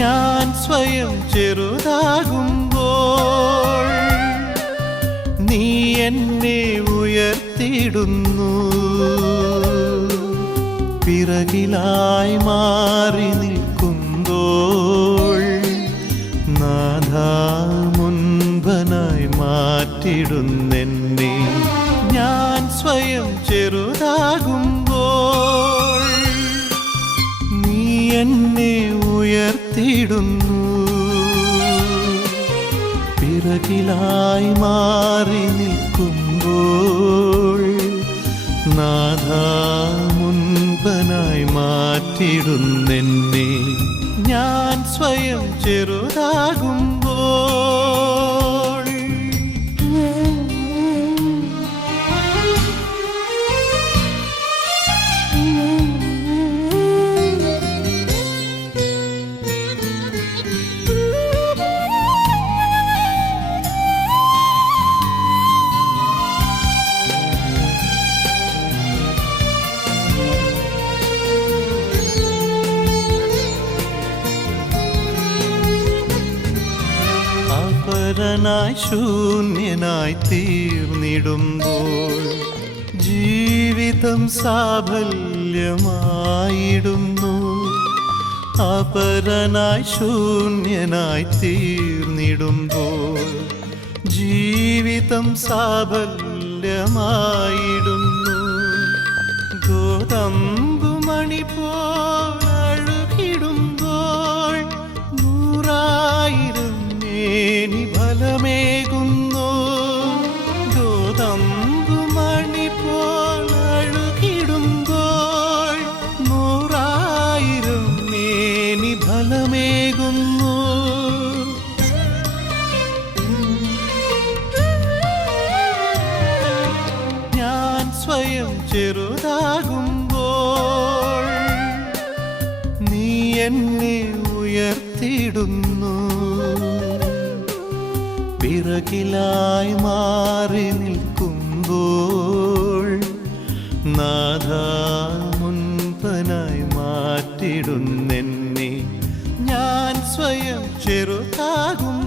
ഞാൻ സ്വയം ചെറുതാകുമ്പോൾ നീ എന്നെ ഉയർത്തിയിടുന്നു. പിറകിലായി മാറി നിൽക്കുമ്പോൾ നാഥാ മുൻപനായി മാറ്റിടുന്നെന്നെ. ഞാൻ സ്വയം ചെറുതാകുമ്പോൾ നീ എന്നെ ഉയർത്തിയിടുന്നു. പിറകിലായി മാറി നിൽക്കുമ്പോൾ നാഥാ മുൻപനായി മാറ്റിടുന്നെന്നെ. ഞാൻ സ്വയം ചെറുതാകുമ്പോൾ അപരനായി ശൂന്യനായി തീർന്നിടുമ്പോൾ ജീവിതം സാഫല്യമായിടുന്നു. അപരനായി ശൂന്യനായി തീർന്നിടുമ്പോൾ ജീവിതം സാഫല്യമായിടുന്നു. ഗോതമ്പുമണി പോലഴുകിടുമ്പോൾ 100,000 മേനി ഫലമേകുന്നു. ഗോതമ്പുമണി പോലഴുകിടുമ്പോൾ 100,000 മേനി ഫലമേകുന്നു. ഞാൻ സ്വയം ചെറുതാകുമ്പോൾ നീ എന്നെ ഉയർത്തിയിടുന്നു. പിറകിലായി മാറി നിൽക്കുമ്പോൾ നാഥാ മുൻപനായി മാറ്റിടുന്നെന്നെ. ഞാൻ സ്വയം ചെറുതാകുമ്പോൾ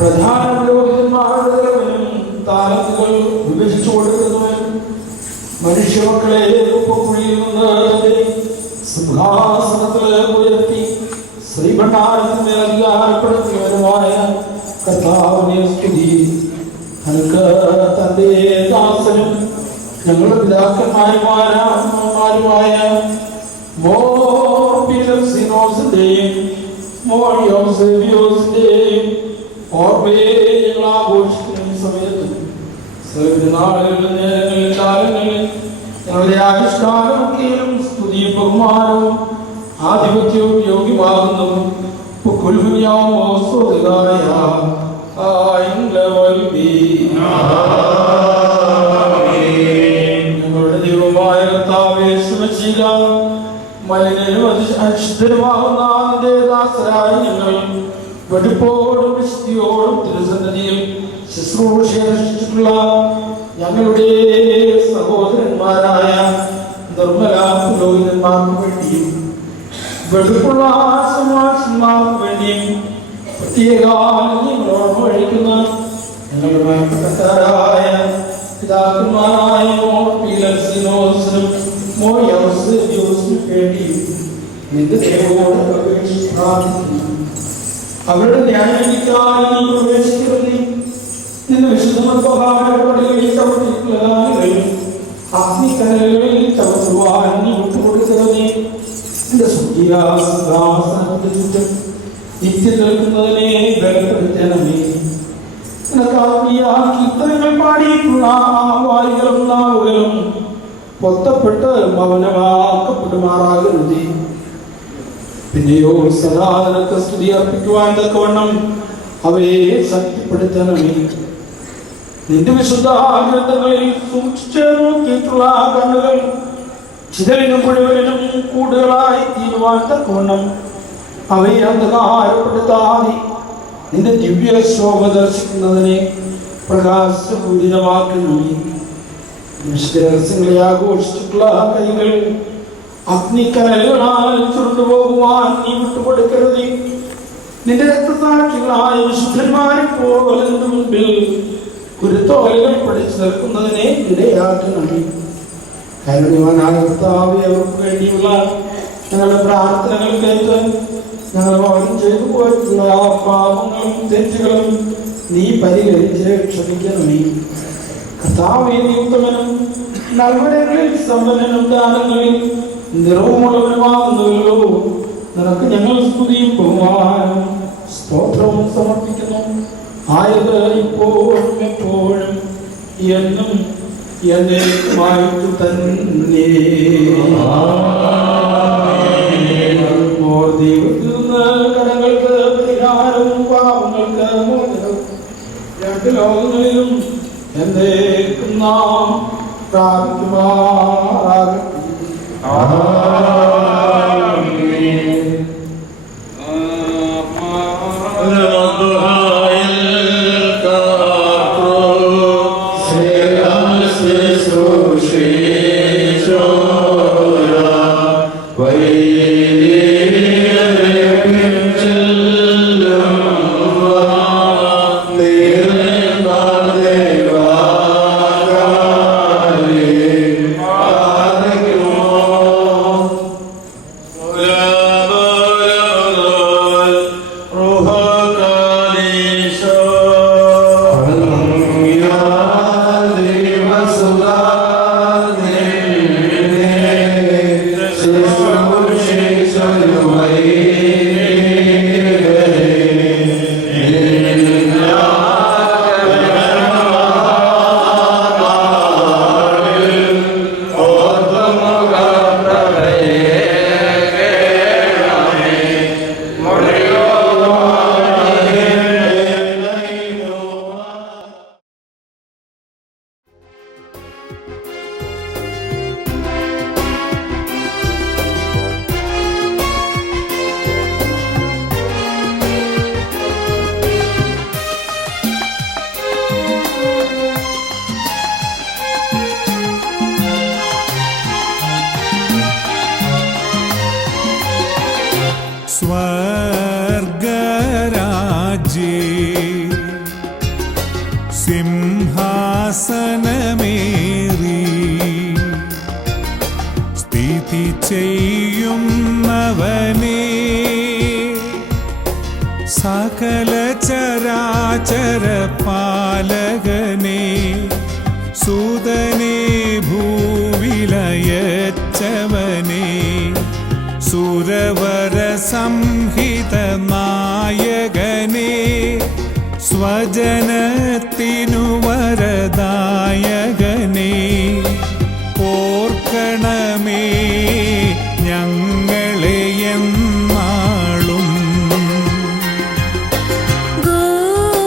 പ്രധാന പുരോഹിതന്മാരുടെ താലത്തുകൾ വിഭജിച്ചു കൊടുക്കുന്നവൻ മനുഷ്യമക്കളെ കുഴിയിൽ നിന്ന് സിംഹാസനത്തിൽ ഉയർത്തി ശ്രീഭണ്ഡാരത്തിന്മേൽ അധികാരപ്പെടുത്തിയവരുമായ കർത്താവിനെ സ്തുതി. നമുക്ക് തന്റെ ദാസനും ഞങ്ങളുടെ പിതാക്കന്മാരുമായ മോർസിനോസിന്റെയും മോറിയോസേവിയോസിന്റെയും ഓർമ്മയെ ഞങ്ങൾ ആഘോഷിക്കുന്ന സമയത്ത് നാളുകളിലും നേരങ്ങളിൽ കാലങ്ങളിൽ ഞങ്ങളുടെ ആവിഷ്കാരമൊക്കെയും സ്തുതിയും ബഹുമാനവും ആധിപത്യവും യോഗ്യമാകുന്നു. وكل يوم صدقايا ഞങ്ങളുടെ ദൈവമായ കർത്താവേ, ശ്രമിച്ചില്ല മലിനനും അശുദ്ധരുമാകുന്ന നിന്റെ ദാസരായ ഞങ്ങൾ വെടിപ്പോടും വിശുദ്ധിയോടും തിരുസന്നിധിയിൽ ശുശ്രൂഷയെ രക്ഷിച്ചിട്ടുള്ള ഞങ്ങളുടെ സഹോദരന്മാരായ നിർമ്മല പുരോഹിതന്മാർക്ക് വേണ്ടിയും വെടുപ്പുള്ള സമാജന്മാർക്ക് വേണ്ടിയും പ്രത്യേക ഞങ്ങളോട് കഴിക്കുന്ന ഞങ്ങളുടെ ഭക്തരായ പിതാക്കന്മാരായ വേണ്ടിയും നിന്റെ ദൈവത്തോട് അപേക്ഷിച്ച് പ്രാർത്ഥിക്കുന്നു. അവരുടെ ന്യായീകരിക്കാൻ നീ പ്രവേശിക്കരുതേ. നിന്റെ വിശുദ്ധമർപ്പഹാരപ്പടികളിൽ ചവിട്ടിയിട്ടുള്ളതായും അഗ്നിക്കനലുകളിൽ ചവിട്ടുവാൻ നീ വിട്ടുകൊടുക്കരുതേ. നിന്റെ സൂര്യാസനത്തിന്റെ ചുറ്റും നിത്യം നിൽക്കുന്നതിനെ ബലപ്പെടുത്തണമേ. നിനക്ക് ആത്മീയ കീർത്തനങ്ങൾ പാടിയിട്ടുള്ള വായുകളും നാവുകളും പൊത്തപ്പെട്ട് മൗനമാക്കപ്പെടുമാറാകരുതേ. പിന്നെയോ സദാ നിനക്ക് സ്തുതി അർപ്പിക്കുവാൻ തക്കവണ്ണം അവയെ ശക്തിപ്പെടുത്തണമേ. നിന്റെ വിശുദ്ധ ഗ്രന്ഥങ്ങളിൽ സൂക്ഷിച്ച് നോക്കിയിട്ടുള്ള കണ്ണുകൾ ചിതലിനും മുഴുവനും കൂടുതലായി തീരുവാൻ തക്കവണ്ണം അവയെ അന്ധകാരപ്പെടുത്താതെ നിന്റെ ദിവ്യ ശോഭ ദർശിക്കുന്നതിനെ പ്രകാശപൂരിതമാക്കണമേ. രഹസ്യങ്ങളെ ആഘോഷിച്ചിട്ടുള്ള കൈകൾ അഗ്നിക്കനലുകളാൽ ചുരുണ്ടുപോകുവാൻ നീ വിട്ടുകൊടുക്കരുതേ. നിന്റെ രക്തസാക്ഷികളായ വിശുദ്ധന്മാരെ പോലെ നിന്റെ മുൻപിൽ കുരുത്തോലകൾ പഠിച്ചു നിൽക്കുന്നതിനെ ഇടയാക്കണമേ. കരുണവാനായ കർത്താവേ, അവർക്ക് വേണ്ടിയുള്ള ഞങ്ങളുടെ പ്രാർത്ഥനകൾ കേട്ട് ഞങ്ങൾ അവരും ചെയ്തു പോയിട്ടുള്ള പാപങ്ങളും തെറ്റുകളും നീ പരിഹരിച്ച് ക്ഷമിക്കണമേ. കർത്താവേ, നീ ഉത്തമനും നൽവരങ്ങളിൽ സമ്പന്നനും ദാനങ്ങളിൽ നിറവുമുള്ളവനുമാകുന്നല്ലോ. നിനക്ക് ഞങ്ങൾ സ്തുതിയും ബഹുമാനവും സ്തോത്രവും സമർപ്പിക്കുന്നു. ആയത് ഇപ്പോഴും എപ്പോഴും എന്നും എന്നേക്കുമായിട്ട് തന്നെ. ദൈവത്തിൽ നിന്ന് കടങ്ങൾക്ക് പരിഹാരവും പാപങ്ങൾക്ക് മോചനവും രണ്ട് ലോകങ്ങളിലും എന്നേക്കും നാം പ്രാപിക്കുമാറാകട്ടെ. സിംഹാസനമേറി സ്ഥിതി ചെയ്യുന്നവനേ, സകല ചരാചര പാലകനേ, സുതനേ ഭൂവിലയച്ചവനേ, സുരവര സംഹിത നായകനേ, സ്വജനത്തിനു വരദായകനേ, ഓർക്കണമേ ഞങ്ങളെ എന്നാളും. ഗോഗുൽത്തായിൽ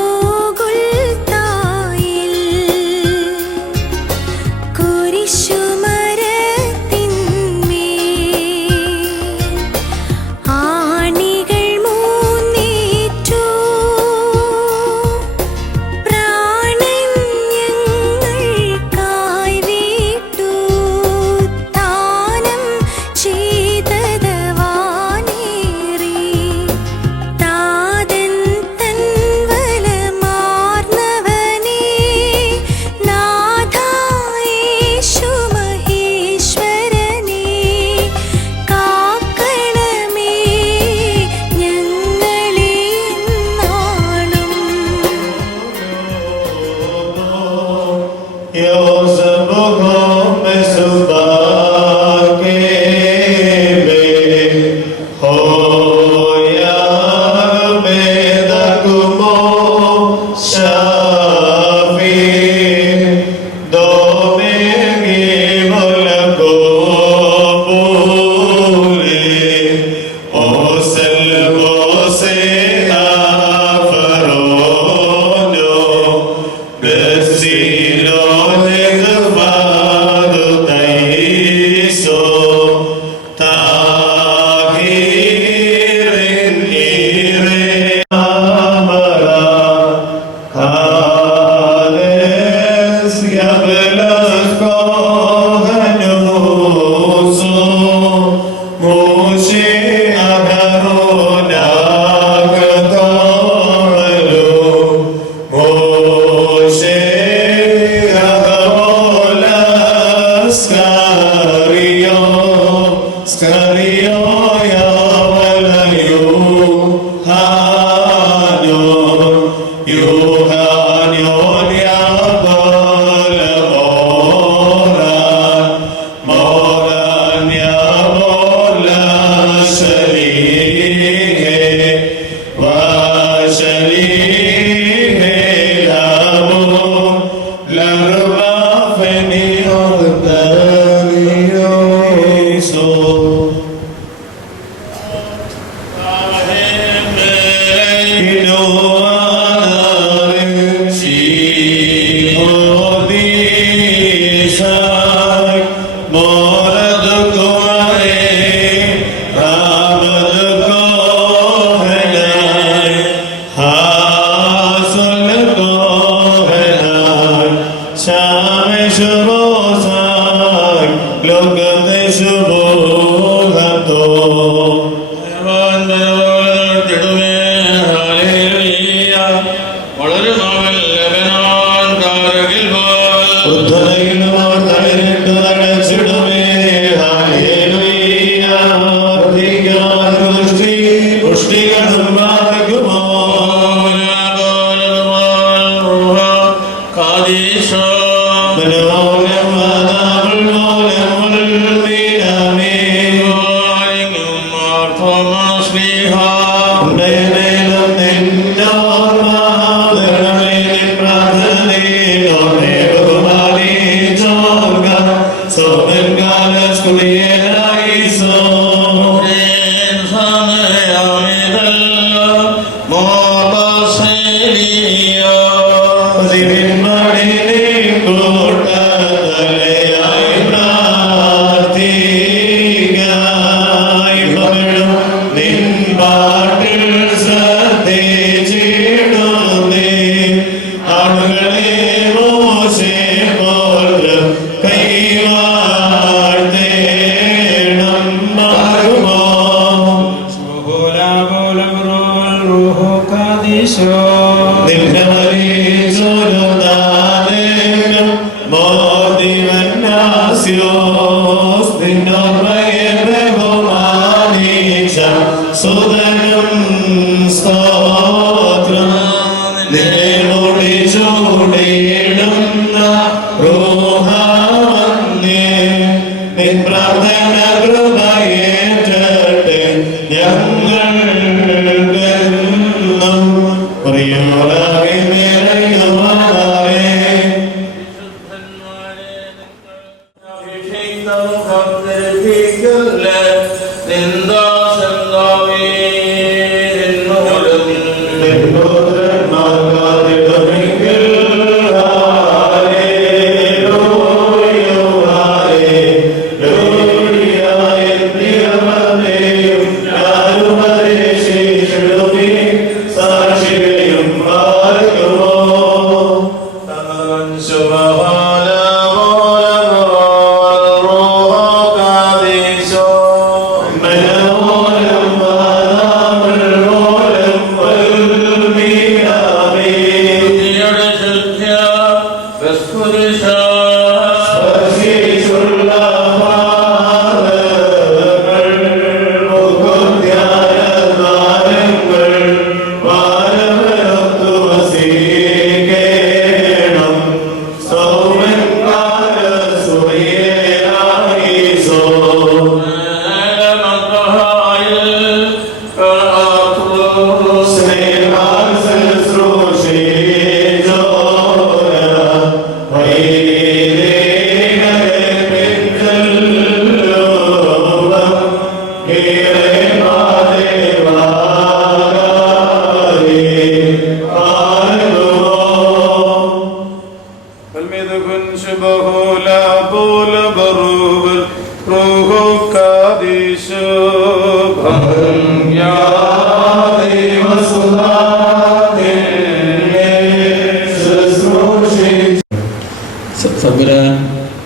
തമ്പുരാൻ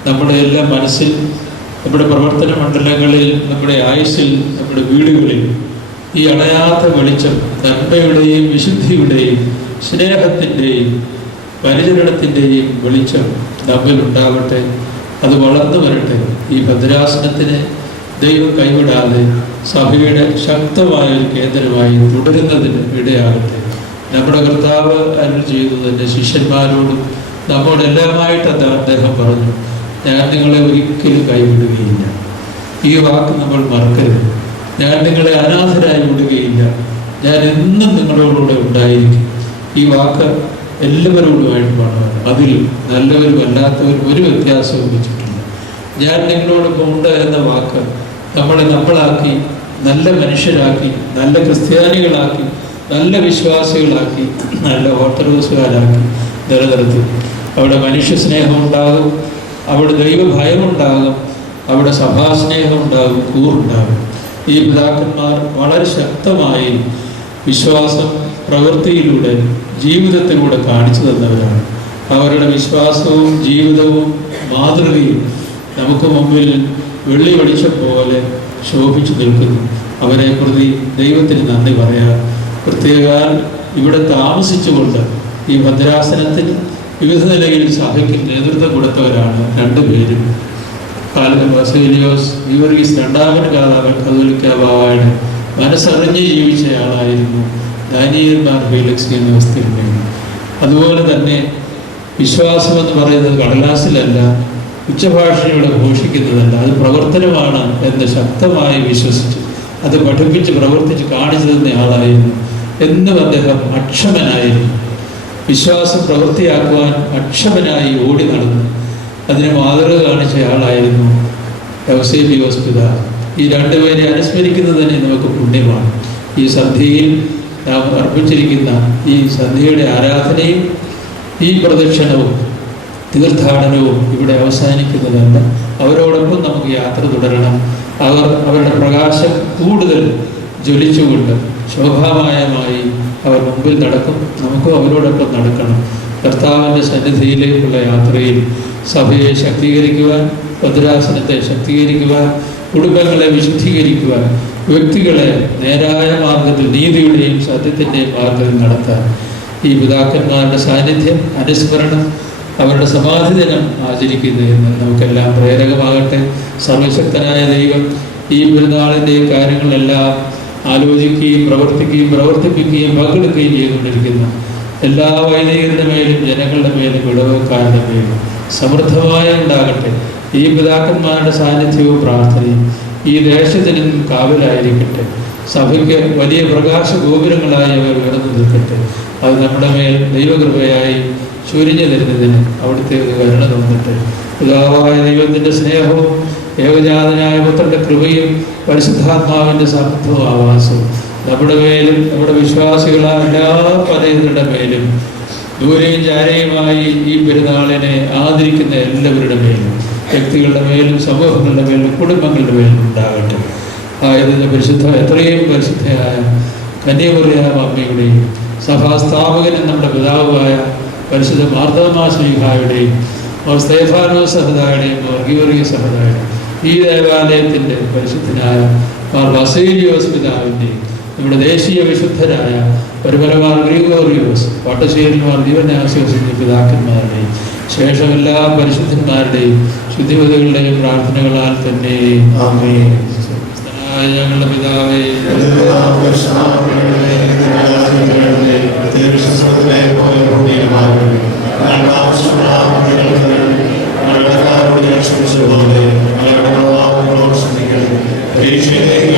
നമ്മുടെ എല്ലാ മനസ്സിൽ, നമ്മുടെ പ്രവർത്തന മണ്ഡലങ്ങളിൽ, നമ്മുടെ ആയുസ്സിൽ, നമ്മുടെ വീടുകളിൽ ഈ അണയാത്ത വെളിച്ചം നന്മയുടെയും വിശുദ്ധിയുടെയും സ്നേഹത്തിൻ്റെയും പരിചരണത്തിൻ്റെയും വെളിച്ചം നമ്മിൽ ഉണ്ടാവട്ടെ. അത് വളർന്നു വരട്ടെ. ഈ ഭദ്രാസനത്തിനെ ദൈവം കൈവിടാതെ സഭയുടെ ശക്തമായ ഒരു കേന്ദ്രമായി തുടരുന്നതിന് ഇടയാകട്ടെ. നമ്മുടെ കർത്താവ് അരുൾ ചെയ്തു തന്റെ ശിഷ്യന്മാരോടും നമ്മോടെല്ലാമായിട്ട് അദ്ദേഹം പറഞ്ഞു, ഞാൻ നിങ്ങളെ ഒരിക്കലും കൈവിടുകയില്ല. ഈ വാക്ക് നമ്മൾ മറക്കരുത്. ഞാൻ നിങ്ങളെ അനാഥരായി വിടുകയില്ല, ഞാൻ എന്നും നിങ്ങളോടുകൂടെ ഉണ്ടായിരിക്കും. ഈ വാക്ക് എല്ലാവരോടുമായിട്ട് പാടാണ്. അതിൽ നല്ലവരും അല്ലാത്തവരും ഒരു വ്യത്യാസവും വെച്ചിട്ടില്ല. ഞാൻ നിങ്ങളോടൊപ്പം ഉണ്ട് എന്ന വാക്ക് നമ്മളാക്കി, നല്ല മനുഷ്യരാക്കി, നല്ല ക്രിസ്ത്യാനികളാക്കി, നല്ല വിശ്വാസികളാക്കി, നല്ല ഓർത്തഡോക്സുകാരാക്കി നിലനിർത്തി. അവിടെ മനുഷ്യ സ്നേഹം ഉണ്ടാകും, അവിടെ ദൈവഭയമുണ്ടാകും, അവിടെ സഭാസ്നേഹം ഉണ്ടാകും, കൂറുണ്ടാകും. ഈ പിതാക്കന്മാർ വളരെ ശക്തമായി വിശ്വാസം പ്രവൃത്തിയിലൂടെ, ജീവിതത്തിലൂടെ കാണിച്ചു തന്നവരാണ്. അവരുടെ വിശ്വാസവും ജീവിതവും മാതൃകയും നമുക്ക് മുമ്പിൽ വെള്ളി വെളിച്ചം പോലെ ശോഭിച്ചു നിൽക്കുന്നു. അവരെ പ്രതി ദൈവത്തിന് നന്ദി പറയാം. പ്രത്യേകാൽ ഇവിടെ താമസിച്ചുകൊണ്ട് ഈ ഭദ്രാസനത്തിൽ വിവിധ നിലയിൽ സഭയ്ക്ക് നേതൃത്വം കൊടുത്തവരാണ് രണ്ടുപേരും. ബസേലിയോസ് ഗീവർഗീസ് രണ്ടാമൻ കത്തോലിക്കാ ബാവായുടെ മനസ്സറിഞ്ഞ് ജീവിച്ചയാളായിരുന്നു ദാനിയേൽ മാർ ഫീലിക്സ് എന്ന അവസ്ഥയിൽ. അതുപോലെ തന്നെ വിശ്വാസമെന്ന് പറയുന്നത് കടലാസിലല്ല, ഉച്ചഭാഷയോടെ ഘോഷിക്കുന്നതല്ല, അത് പ്രവർത്തനമാണ് എന്ന് ശക്തമായി വിശ്വസിച്ച് അത് പഠിപ്പിച്ച് പ്രവർത്തിച്ച് കാണിച്ചു തന്ന ആളായിരുന്നു. എന്നും അദ്ദേഹം അക്ഷമനായിരുന്നു. വിശ്വാസം പ്രവൃത്തിയാക്കുവാൻ അക്ഷമനായി ഓടി നടന്നു അതിന് മാതൃക കാണിച്ച ആളായിരുന്നു യൗസേബിയോസ് പിതാവ്. ഈ രണ്ടുപേരെ അനുസ്മരിക്കുന്നത് തന്നെ നമുക്ക് പുണ്യമാണ്. ഈ സന്ധ്യയിൽ നാം അർപ്പിച്ചിരിക്കുന്ന ഈ സന്ധ്യയുടെ ആരാധനയും ഈ പ്രദക്ഷിണവും തീർത്ഥാടനവും ഇവിടെ അവസാനിക്കുന്നതല്ല. അവരോടൊപ്പം നമുക്ക് യാത്ര തുടരണം. അവരുടെ പ്രകാശം കൂടുതൽ ജ്വലിച്ചുകൊണ്ട് ശോഭാമയമായി അവർ മുമ്പിൽ നടക്കും. നമുക്കും അവരോടൊപ്പം നടക്കണം. കർത്താവിൻ്റെ സന്നിധിയിലേക്കുള്ള യാത്രയിൽ സഭയെ ശക്തീകരിക്കുവാൻ, ഭദ്രാസനത്തെ ശക്തീകരിക്കുവാൻ, കുടുംബങ്ങളെ വിശുദ്ധീകരിക്കുവാൻ, വ്യക്തികളെ നേരായ മാർഗത്തിൽ നീതിയുടെയും സത്യത്തിൻ്റെയും മാർഗത്തിൽ നടത്താൻ ഈ പിതാക്കന്മാരുടെ സാന്നിധ്യം, അനുസ്മരണം, അവരുടെ സമാധി ദിനം ആചരിക്കുന്നതെന്ന് നമുക്കെല്ലാം പ്രേരകമാകട്ടെ. സർവശക്തനായ ദൈവം ഈ പെരുന്നാളിൻ്റെ കാര്യങ്ങളെല്ലാം ആലോചിക്കുകയും പ്രവർത്തിപ്പിക്കുകയും പങ്കെടുക്കുകയും ചെയ്തുകൊണ്ടിരിക്കുന്ന എല്ലാ വൈദികരുടെ മേലും ജനങ്ങളുടെ മേലും ഇടവക്കാരുടെ മേലും സമൃദ്ധമായി ഉണ്ടാകട്ടെ. ഈ പിതാക്കന്മാരുടെ സാന്നിധ്യവും പ്രാർത്ഥനയും ഈ ദേശത്തിനും കാവലായിരിക്കട്ടെ. സഭയ്ക്ക് വലിയ പ്രകാശ ഗോപുരങ്ങളായി അവർ ഉയർന്നു നിൽക്കട്ടെ. അത് നമ്മുടെ മേൽ ദൈവകൃപയായി ചുരിഞ്ഞു തരുന്നതിന് അവിടുത്തെ കരുണ തോന്നട്ടെ. പിതാവായ ദൈവത്തിൻ്റെ സ്നേഹവും ഏകജാതനായ പുത്രൻ്റെ കൃപയും പരിശുദ്ധാത്മാവിൻ്റെ സമത്വവും ആവാസവും നമ്മുടെ മേലും നമ്മുടെ വിശ്വാസികളായ എല്ലാ പലരുടെ മേലും ദൂരെയും ചാരയുമായി ഈ പെരുന്നാളിനെ ആദരിക്കുന്ന എല്ലാവരുടെ മേലും, വ്യക്തികളുടെ മേലും സമൂഹങ്ങളുടെ മേലും കുടുംബങ്ങളുടെ മേലും ഉണ്ടാകട്ടെ. ആയതിൻ്റെ എത്രയും പരിശുദ്ധയായ കന്യാമറിയാം അമ്മയുടെയും സഭാസ്ഥാപകനും നമ്മുടെ പിതാവുമായ പരിശുദ്ധ മാർത്തോമാ ശ്ലീഹായുടെയും സ്തേഫാനോസ് സഹോദരയുടെയും ഗീവർഗീസ് സഹോദരയുടെയും ഈ ദേവാലയത്തിൻ്റെ പരിശുദ്ധനായ മാർ ബസേലിയോസ് പിതാവിൻ്റെയും നമ്മുടെ ദേശീയ വിശുദ്ധരായ പരിമലമാർ ഗ്രിഗോറിയോസ്, പാട്ടശ്ശേരിമാർ ദിവന്യാസോസ് പിതാക്കന്മാരുടെയും ശേഷം എല്ലാ പരിശുദ്ധന്മാരുടെയും ശുദ്ധിമതികളുടെയും പ്രാർത്ഥനകളാൽ തന്നെ ഞങ്ങളുടെ പിതാവേ പരീക്ഷയിലേക്ക്